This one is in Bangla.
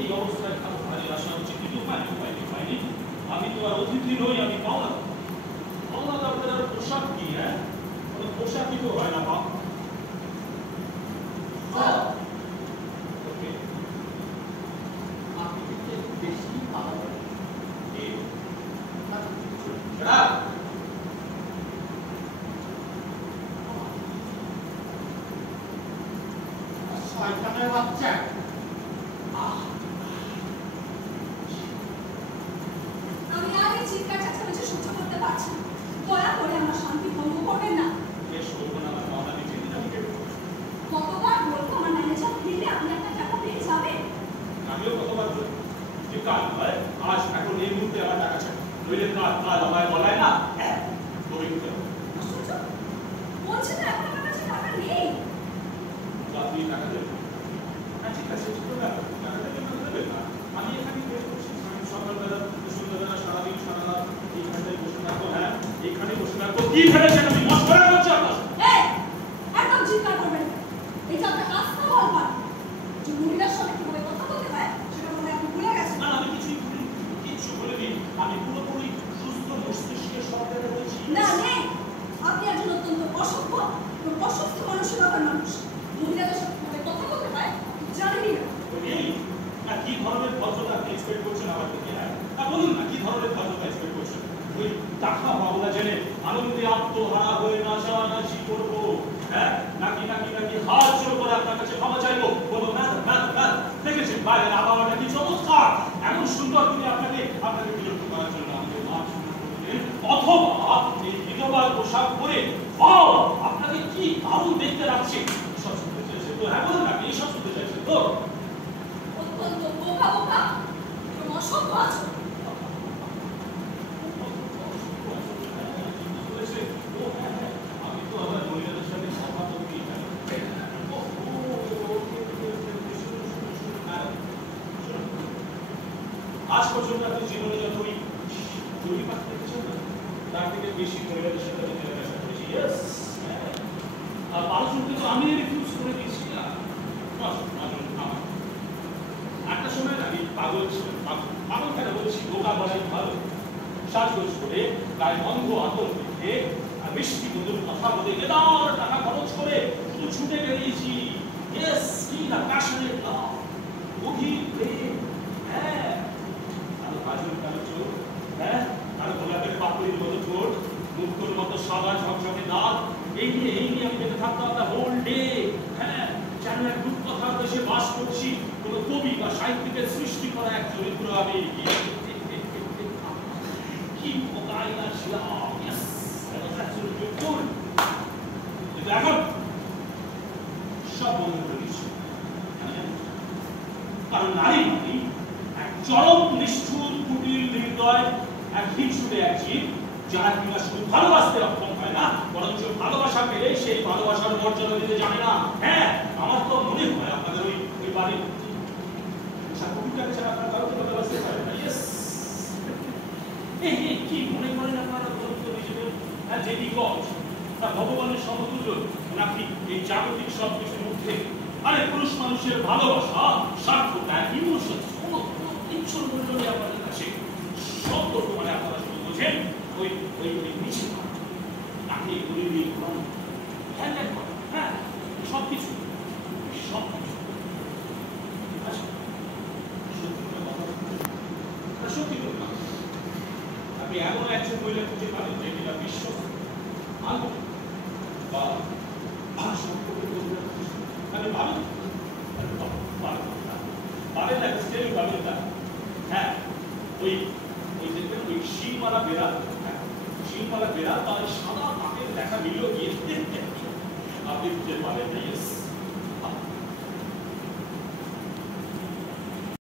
এই অবস্থায় ঘরে আসা উচিত, কিন্তু হয়নি। আমি তো আর অতিথি নই, আমি পাওনা। পাওনা দরকার আর পোশাক কি? হ্যাঁ, পোশাকই তো হয় না বাপ। আপনি কিন্তু একটু বেশি ভালো করেন। শয়তানের বাচ্চা। আমি আর এই চিৎকার চেঁচামেচি সহ্য করতে পারছি না। দয়া করে আমার শান্তি ভঙ্গ করবেন না। কতবার বলবো আমার ম্যানেজার ফিরলে আপনি আপনার টাকা পেয়ে যাবেন? আমিও কতবার বলি যে কাল নয়, আজ এখন এই মুহূর্তে আমার টাকা চাই, নইলে কাল আমায় বলায় না। হ্যাঁ, বলছেন না এখন আমার কাছে টাকা নেই। আপনি টাকা দেবেন? হ্যাঁ ঠিক আছে, টাকা দেবেন না। আমি এখানে বেশ করছি, সকালবেলা সন্ধ্যাবেলা সারাদিন সারা রাত এইখানে বসে থাকবো। হ্যাঁ, এইখানে বসে থাকবো। কি ভেবেছেন আপনি? মশকরা করছি আপনার? একদম চিৎকার করবেন না। এই যে আপনার আস্থা বল পান যে মহিলার সাথে কিভাবে কথা বলতে হয় সেটা মনে আপনি ভুলে গেছেন। না, আমি কিছু বলিনি। আমি পুরোপুরি সুস্থ মস্তিষ্কের সরকারে বলছি। না নেই, আপনি একজন অত্যন্ত অসভ্য এবং অসুস্থ মানসিকতার মানুষ। মহিলাদের সাথে কিভাবে কথা বলতে হয় জানেনই না। না, কি ধরনের ভদ্রতা আপনি এক্সপেক্ট করছেন আমার থেকে? হ্যাঁ, বলুন না, কি ধরনের ভদ্রতা এক্সপেক্ট করছেন? ওই টাকা পাবনা জেনে আনন্দে আত্মহারা হয়ে নাচানাচি করবো? হ্যাঁ, নাকি হাত জোর করে আপনার কাছে ক্ষমা চাইবো? বলবো দেখেছেন বাইরের আবহাওয়াটা কি চমৎকার, এমন সুন্দর তিনি আপনাকে বিরক্ত করার জন্য আমাকে মাপ শুরু করলেন, অথবা এই বিধবার পোশাক পরে আপনাকে কি দারুণ দেখতে লাগছে এসব শুনতে চাইছে তো? হ্যাঁ বলুন, আপনি এইসব শুনতে চাইছেন তো? অত্যন্ত বোকা এবং অসভ্য আচরণ। আমি তো আমার মহিলাদের সাথে কথা বলতে আজ পর্যন্ত আপনি জীবনে যতই চুরি পাঠ দেখেছেন না, তার থেকে বেশি মহিলাদের সাথে আমি মেলামেশা করেছি। আর 12 জনকে তো আমি রিফিউজ করে দিয়েছি না। একটা সময় আমি পাগল ছিলাম। পাগল কেন বলছি? বোকা বলাই ভালো। সাজগোজ করে গায়ে বন্ধ আতর দেখে আর মিষ্টি মধুর কথা বলে গেলার টাকা খরচ করে শুধু ছুটে বেরিয়েছি। কি না প্যাশনেট লাভ, গভীর প্রেম। হ্যাঁ, আরো কাজল কালো চোখ, হ্যাঁ, আরো গোলাপের পাপড়ির মতো ঠোঁট, মুক্তোর মতো সাদা ঝকঝকে দাঁত, এই নিয়ে আমি বেঁধে থাকতাম না হোল ডে। হ্যাঁ, যেন এক রূপকথার দেশে বাস করছি, কোনো কবি বা সাহিত্যিকের সৃষ্টি করা এক চরিত্র আমি। কি বোকাই না ছিলাম। কিন্তু এখন সব বন্ধ করে দিচ্ছি, কারণ নারী মানে এক চরম নিষ্ঠুর কুটিল নির্দয় এক হিংসুটে এক জীব, যারা কিনা শুধু ভালোবাসতে অক্ষম হয় না, বরঞ্চ ভালোবাসা পেলে সেই ভালোবাসার মর্যাদা দিতে জানে না। হ্যাঁ, আমার তো মনে হয় আপনাদের ওই বাড়ির কুকুরটাকে ছাড়া আপনারা কাউকে ভালোবাসতে পারেন না। কি মনে করেন আপনারা যে বিকট তা ভগবানের সমতুল্য নাকি এই জাগতিক সবকিছুর মধ্যে? আরে পুরুষ মানুষের ভালোবাসা স্বার্থতা ইমোশন কোনো ইচ্ছুর মূল্য নেই আপনাদের কাছে। সবটুকু মানে আপনারা শুধু বোঝেন ওই নিচে নাকি এগুলি নিয়ে হ্যান্ডেল করা। হ্যাঁ, সবকিছু সত্যি কথা আপনি এমন একজন মহিলা খুঁজে পাবেন যে কিনা বিশ্ব আলো বা আমি পাবেন না, স্টেলি পাবেন না। হ্যাঁ, ওই দেখবেন ওই শিংমালা বেড়াল, শিংমালা বেড়াল বা সাদা পাকের দেখা মিলল গিয়ে আপনি খুঁজে পাবেন না।